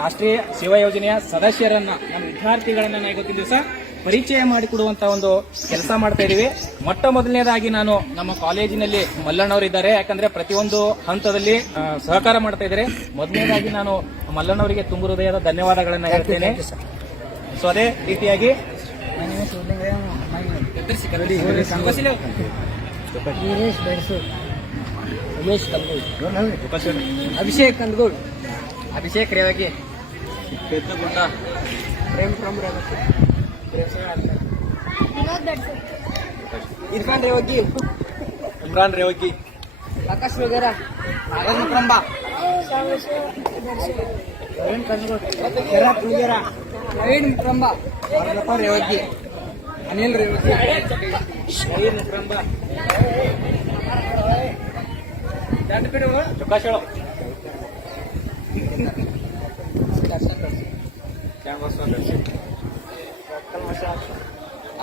ರಾಷ್ಟ್ರೀಯ ಸೇವಾ ಯೋಜನೆಯ ಸದಸ್ಯರನ್ನ ನಮ್ಮ ವಿದ್ಯಾರ್ಥಿಗಳನ್ನ ನಾವು ಇವತ್ತಿನ ದಿವಸ ಪರಿಚಯ ಮಾಡಿಕೊಡುವಂತ ಒಂದು ಕೆಲಸ ಮಾಡ್ತಾ ಇದೀವಿ. ಮೊಟ್ಟ ಮೊದಲನೇದಾಗಿ ನಾನು ನಮ್ಮ ಕಾಲೇಜಿನಲ್ಲಿ ಮಲ್ಲಣ್ಣವರಿದ್ದಾರೆ, ಯಾಕಂದ್ರೆ ಪ್ರತಿಯೊಂದು ಹಂತದಲ್ಲಿ ಸಹಕಾರ ಮಾಡ್ತಾ ಇದ್ದಾರೆ. ಮೊದಲನೇದಾಗಿ ನಾನು ಮಲ್ಲಣ್ಣವರಿಗೆ ತುಂಬ ಹೃದಯದ ಧನ್ಯವಾದಗಳನ್ನ ಹೇಳ್ತೇನೆ. ಸೊ ಅದೇ ರೀತಿಯಾಗಿ ಅಭಿಷೇಕ್ ಕಂದಗೂಡ್, ಅಭಿಷೇಕ್ ರೇವಗಿ, ಪೆದ್ದಗುಂಡ, ಪ್ರೇಮ್ ಫ್ರಮ್ ರೇವತಿ, ಇರ್ಫಾನ್ ರೇವಗಿ, ಇಮ್ರಾನ್ ರೇವಗಿ, ಆಕಾಶ್ ವಗೇರಾ, ಆನಂದ್ ಮುಕ್ರಂಬ, ಪ್ರವೀಣ್ ಕಂದಗೂಡ್, ಶರತ್ ವಗೇರಾ, ಪ್ರವೀಣ್ ಮುಕ್ರಂಬ, ರೇವಗಿ, ಅನಿಲ್ ರೇವಗಿ, ಶಹೀದ್ ಮುಕ್ರಂಬ, ಚುಕಾಶ್ ಹೇಳು,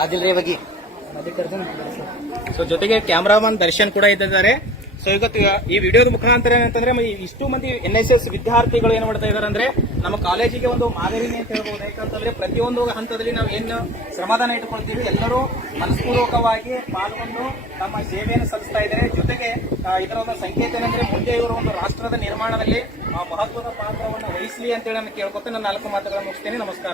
ಆದಿಲ್ ರೇವಗಿ, ಸೊ ಜೊತೆಗೆ ಕ್ಯಾಮರಾಮನ್ ದರ್ಶನ್ ಕೂಡ ಇದ್ದಾರೆ. ಸೊ ಇವತ್ತು ಈ ವಿಡಿಯೋದ ಮುಖಾಂತರ ಏನಂತಂದ್ರೆ ಇಷ್ಟು ಮಂದಿ NSS ವಿದ್ಯಾರ್ಥಿಗಳು ಏನ್ ಮಾಡ್ತಾ ಇದಾರೆ ಅಂದ್ರೆ ನಮ್ಮ ಕಾಲೇಜಿಗೆ ಒಂದು ಮಾದರಿನೇ ಅಂತ ಹೇಳ್ಬಹುದು. ಯಾಕಂತಂದ್ರೆ ಪ್ರತಿಯೊಂದು ಹಂತದಲ್ಲಿ ನಾವು ಏನು ಶ್ರಮದಾನ ಇಟ್ಕೊಳ್ತೀವಿ, ಎಲ್ಲರೂ ಮನಸ್ಪೂರ್ವಕವಾಗಿ ಪಾಲ್ಗೊಂಡು ತಮ್ಮ ಸೇವೆಯನ್ನು ಸಲ್ಲಿಸ್ತಾ ಇದ್ದಾರೆ. ಜೊತೆಗೆ ಇದರ ಒಂದು ಸಂಕೇತ ಏನಂದ್ರೆ ಮುಂದೆ ಇವರು ಒಂದು ರಾಷ್ಟ್ರದ ನಿರ್ಮಾಣದಲ್ಲಿ ಮಹತ್ವದ ಪಾತ್ರವನ್ನು ವಹಿಸಲಿ ಅಂತೇಳಿ ನಾನು ಕೇಳ್ಕೊತ ನನ್ನ 4 ಮಾತುಗಳನ್ನು ಮುಗಿಸ್ತೇನೆ. ನಮಸ್ಕಾರ.